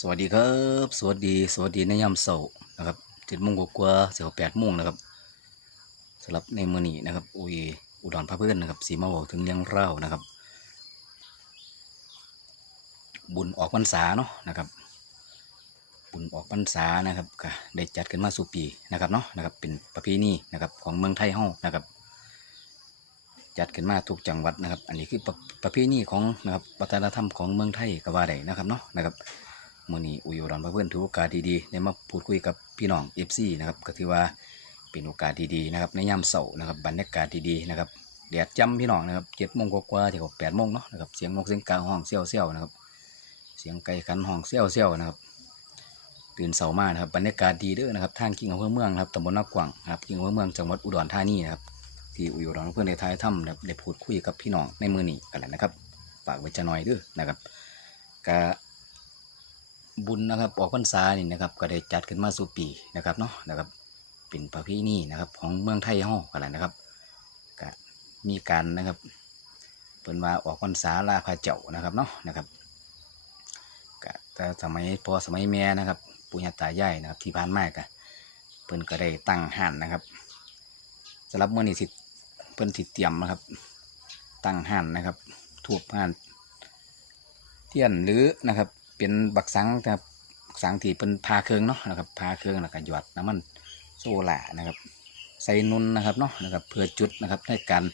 สวัสดีครับ สวัสดี สวัสดีในยามเสาร์นะครับเจ็ดโมงกว่าเสียวแปดโมงนะครับสำหรับในมือนี้นะครับอุยอุดรพระเพื่อนนะครับสีมาบอกถึงเรื่องเล่านะครับ บุญออกพรรษาเนาะนะครับ บุญออกพรรษานะครับก็ได้จัดขึ้นมาสู่ปีนะครับเนาะนะครับเป็นประเพณีนะครับของเมืองไทยเฮานะครับ จัดขึ้นมาทุกจังหวัดนะครับ อันนี้คือประเพณีของนะครับวัฒนธรรมของเมืองไทยก็ว่าได้นะครับเนาะนะครับ มื่อนี้อุยอุดรพระเพื่อนถือโอกาสดีๆได้มาพูดคุยกับพี่น้องเอฟซีนะครับก็ถือว่าเป็นโอกาสดีๆนะครับในยามเสาร์นะครับบรรยากาศดีๆนะครับแดดจำพี่น้องนะครับเจ็ดโมงกว่าๆถึงแปดโมงเนาะนะครับเสียงนกเสียงกาห้องเซี่ยวเซี่ยวนะครับเสียงไก่ขันห้องเซี่ยวเซี่ยวนะครับตื่นเสาร์มานะครับบรรยากาศดีเด้อนะครับท่างกิ่งอำเภอเมืองครับตำบลนักกว่างนะครับกิ่งอำเภอเมืองจังหวัดอุดรธานีนะครับที่อุยอุดรเพื่อนในท้ายถ้ำนะครับได้พูดคุยกับพี่น้องในมือนี้กันแหละนะครับฝากไว้จะหน่อยเด้วยนะครับกะ บุญนะครับออกพรรษานี่นะครับ ก็ได้จัดขึ้นมาสู่ปีนะครับเนาะนะครับเป็นประเพณีนะครับ ของเมืองไทยห้องกันแหละนะครับก็มีการนะครับเป็นว่าออกพรรษาลาพระเจ้านะครับเนาะนะครับก็แต่สมัยพอสมัยแม่นะครับปุญญาตายายนะครับ ที่ผ่านมาก็เพิ่นก็ได้ตั้งห้านนะครับสำหรับมื่อนี้สิเพิ่นสิเตรียมนะครับ ตั้งห่านนะครับทูบห่านเทียนหรือนะครับ เป็นบักสังนะครับสังที่เป็นพาเครื่องเนาะนะครับพาเครื่องแล้วก็หยอดน้ำมันโซล่านะครับใส่นุ่นนะครับเนาะนะครับเพื่อจุดนะครับในการ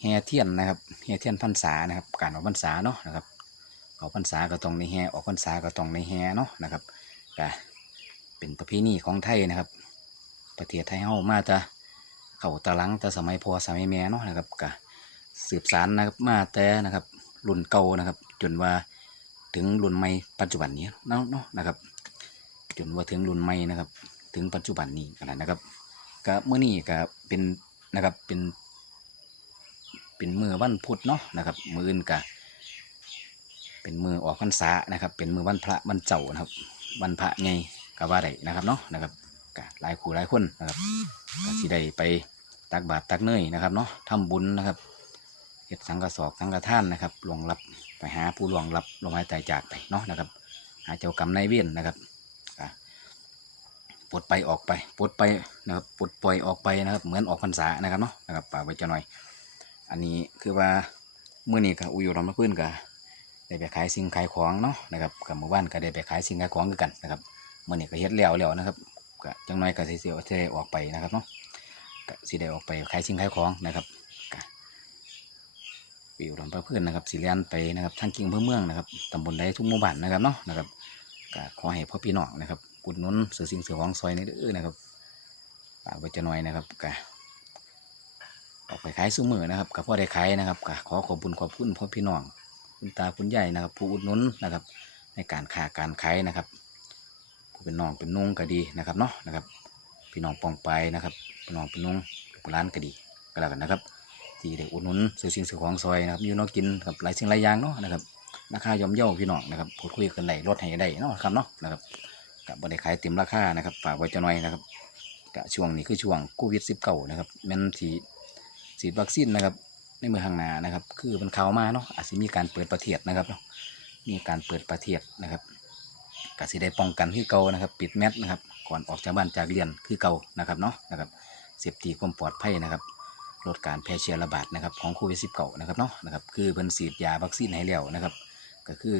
แห่เทียนนะครับแห่เทียนพรรษานะครับการออกพรรษาเนาะนะครับออกพรรษาก็ต้องในแห่ออกพรรษาก็ต้องในแห่เนาะนะครับก็เป็นประเพณีของไทยนะครับ ประเทศไทยเฮามาจะเข่าตะลังแต่สมัยพอสมัยแม่เนาะนะครับกะสืบสารนะครับมาแต่นะครับรุ่นเก่านะครับ จนว่า ถึงรุ่นใหม่ปัจจุบันนี้เนาะเนาะนะครับจนว่าถึงรุ่นใหม่นะครับ ถึงปัจจุบันนี้กันนะครับก็เมื่อนี้ก็เป็นนะครับเป็นเป็นมือวันพุธเนาะนะครับมืออื่นกะเป็นมือออกพรรษานะครับ เป็นมือวันพระวันเจ้านะครับ วันพระไงก็ว่าได้นะครับเนาะนะครับก็หลายคู่หลายคนนะครับก็สิได้ไปตักบาตรตักเนยนะครับเนาะทำบุญนะครับเฮ็ดสังกสอกสังกท่านนะครับหลวงรับ ไปหาผู้หลวงรับลงหายใจจากไปเนาะนะครับ หาเจ้ากรรมนายเวรนนะครับปลดไปออกไปปลดไปนะครับปลดปล่อยออกไปนะครับ เหมือนออกพรรษานะครับเนาะนะครับป่าไว้จะหน่อย อันนี้คือว่าเมื่อนี้กับอุยรอมเพื่อนกับได้ไปขายสิ่งขายของเนาะนะครับกับหมู่บ้านก็ได้ไปขายสิ่งขายของกันนะครับเมื่อนี้ก็เฮ็ดแล้วแล้วนะครับก็จังหน้อยก็สิเสียวเทออกไปนะครับเนาะก็สิได้ออกไปขายสิ่งขายของนะครับ ก็วิวลำพะเพื่อนนะครับสิเลียนไปนะครับทางกิ่งเพื่อเมืองนะครับตำบลใดทุกหมู่บ้านนะครับเนาะนะครับก็ขอให้พ่อพี่น้องนะครับอุดนุนเสือสิงเสือของซอยนี้เด้อนะครับฝากไว้จะหน่อยนะครับก็ออกไปขายซุ้มือนะครับกับพ่อได้ขายนะครับก็ขอขอบคุญขอบคุณพ่อพี่น้องคุณตาคุณยายนะครับ ผู้อุดหนุนนะครับ ในการค้าการขายนะครับ ผู้เป็นน้องเป็นนุ่งก็ดีนะครับเนาะนะครับ พี่น้องปองไปนะครับพี่น้องพี่น้องร้านก็ดีก็แล้วกันนะครับ ที่ได้อุดหนุนซื้อสิ่งซื้อของซอยนะครับอยู่นอกกินกับหลายสิ่งหลายอย่างเนาะนะครับราคาย่อมเย่าพี่น้องนะครับพูดคุยกันได้ลดให้ได้เนาะครับเนาะนะครับกับบริขายเต็มราคานะครับฝากไว้จะหน่อยนะครับกะช่วงนี้คือช่วงโควิดสิบเก้านะครับแมันสีฉีดวัคซีนนะครับในเมืองข้างนานะครับ คือมันข่าวมาเนาะอาจจะมีการเปิดประเทศนะครับเนาะมีการเปิดประเทศนะครับกสิได้ป้องกันคือเก่านะครับ ปิดแมสนะครับ ก่อนออกจากบ้านจากเรียนคือเก่านะครับเนาะนะครับเซฟตี้ความปลอดภัยนะครับ ลดการแพร่เชื้อระบาดนะครับของโควิดสิบเก้านะครับเนาะนะครับคือเพิ่นฉีดยาวัคซีนให้แล้วนะครับ ก็คือ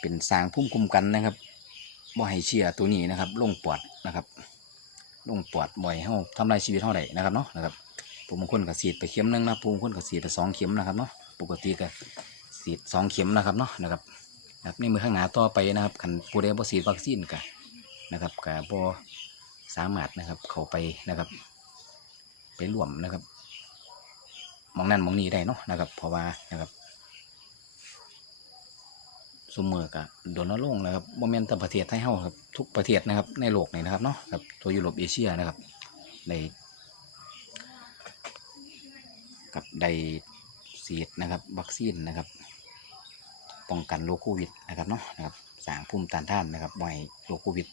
เป็นสร้างพุ่มคุมกันนะครับบ่ให้เชื้อตัวนี้นะครับลงปอดนะครับลงปอดบ่อยเฮาทำลายชีวิตเฮาได้นะครับเนาะนะครับผู้บางคนก็ฉีดไปเข็มหนึงนะผู้บางคนก็ฉีดไปสองเข็มนะครับเนาะปกติก็ฉีดสองเข็มนะครับเนาะนะครับนะครับในมือข้างหน้าต่อไปนะครับคันผู้ใดบ่ฉีดวัคซีนกะนนะครับกะบ่สามารถนะครับเข้าไปนะครับ ไปร่วมนะครับมองนั่นมองนี้ได้เนาะนะครับ เพราะว่านะครับสมมือกับโดนลงนะครับโมเมนต์ต่ประเทศไทยเฮาครับทุกประเทศนะครับในโลกนี่นะครับเนาะครับตัวยุโรปเอเชียนะครับในกับได้ฉีดนะครับวัคซีนนะครับ ป้องกันโรคโควิดนะครับเนาะนะครับสร้างภูมิต้านทานนะครับบ่ให้โรคโควิด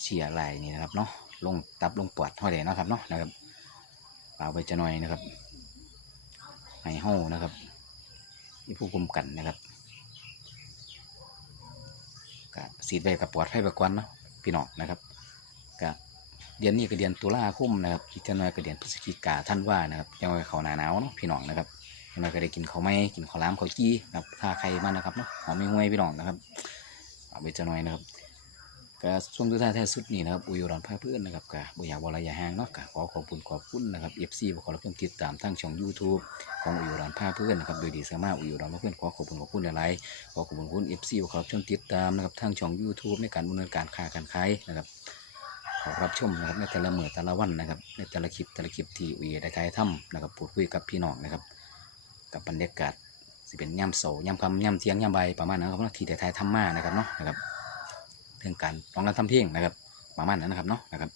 เฉียไหลนี่นะครับเนาะลงตับลงปอดเท่าไหร่นาะครับเนาะนะครับ ป่ากไว้จะหน่อยนะครับให้เฮานะครับมีผู้คุมกันนะครับก็สีดไว้กับปลอดภัยไปก่อนเนาะพี่น้องนะครับก็เดือนนี้ก็เดือนตุลาคมนะครับอีกจะน้อยก็เดือนพฤศจิกาท่านว่านะครับยังไงเขาหนาหนาวเนาะพี่น้องนะครับยังไงก็ได้กินเขาไม้กินเขาล้ามข้าจี้นะครับถ้าใครมานะครับเนาะหอมไม่ห่วยพี่น้องนะครับเอาไปจะน้อยนะครับ ก็ช่วงทุกท่ายท้สุดนี้นะครับอุยรอนพาเพื่อนนะครับก็บ่อยากบระยะห่างเนาะก็ขอขอบคุณขอบคุณนะครับ FC ขอรับเพิ่มติดตามทั้งช่อง YouTube ของอุยรอนพาเพื่อนนะครับโดยดีสามารถอุยรอนพาเพื่อนขอขอบคุณขอบคุณหลายๆขอขอบคุณคุณ FC ขอรับชมติดตามนะครับทางช่อง YouTube ในการดำเนินการค้าการขายนะครับขอรับชมนะครับในแต่ละเมื่อแต่ละวันนะครับในแต่ละคลิปแต่ละคลิปที่อุยได้ถ่ายทำนะครับพูดคุยกับพี่น้องนะครับกับบรรยากาศสิเป็นย่ำโสย่ำคำย่ำเทียงย่ำใบประมาณนั้นครับที่ได้ถ่ายทำมานะครับเนาะนะครับ เรื่องการร้องการทำเพลงนะครับประมาณนั้นนะครับเนาะนะครับ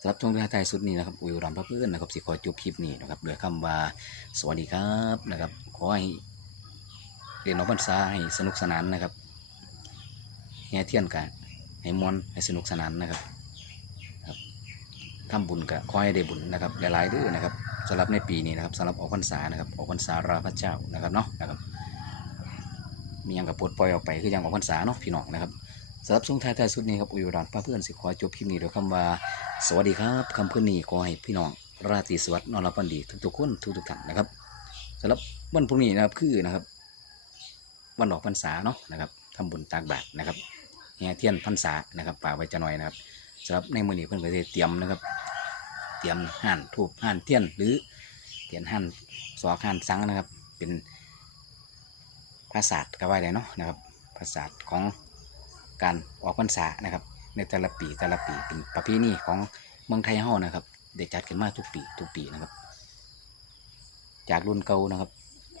สำหรับช่วงท้ายสุดนี้นะครับอุยรำพระเพื่อนนะครับสิขอจบคลิปนี้นะครับด้วยคำว่าสวัสดีครับนะครับขอให้เรียนน้องพรรษาให้สนุกสนานนะครับแห่เทียนกันให้มวนให้สนุกสนานนะครับทำบุญกับขอให้ได้บุญนะครับหลายๆด้วยนะครับสำหรับในปีนี้นะครับสำหรับออกพรรษานะครับออกพรรษาราพระเจ้านะครับเนาะนะครับมีหยังกับปลดปล่อยออกไปคือหยังออกพรรษาเนาะพี่น้องนะครับ สำหรับช่วงท้ายท้ายสุดนี้ครับอุยรอนป้าเพื่อนสิขอจบคลิปนี้ด้วยคำว่า สวัสดีครับคำพื้นนี้ขอให้พี่น้อง ราตรีสวัสดิ์นอนรับฝันดีทุกๆคนทุกๆท่านนะครับสำหรับวันพรุ่งนี้นะครับคือนะครับ วันออกพรรษาเนาะนะครับทำบุญตากบาตรนะครับแห่เทียนพรรษานะครับป่ากไว้จะหน่อยนะครับสำหรับในมือนี้เพิ่อนก็จะเตรียมนะครับ เตรียมห่านทูบห่านเทียนหรือเทียนห่านสอกห่านสังนะครับ เป็นภาษาทก็ว่าได้เนาะนะครับภาษาทของ การออกพรรษานะครับ ในแต่ละปีแต่ละปีเป็นประเพณีของเมืองไทยเฮานะครับได้จัดกันมาทุกปีทุกปีนะครับ จากรุ่นเก่านะครับ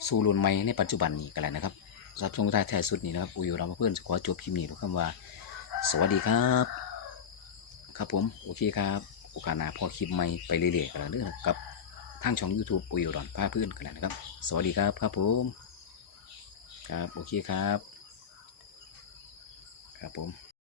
สู่รุ่นใหม่ในปัจจุบันนี้กันแหละนะครับสำหรับช่วงท้ายแท้สุดนี้นะครับอุยเรามาเพื่อนขอจบคลิปนี้ด้วยคำว่า สวัสดีครับ ครับผมโอเคครับโอกาสหน้าพอคลิปใหม่ไปเรื่อยๆกันแล้วเด้อกับทางช่อง YouTube อุยรอนพาเพื่อนกันแล้วนะครับ สวัสดีครับครับผมครับโอเคครับ ครับผม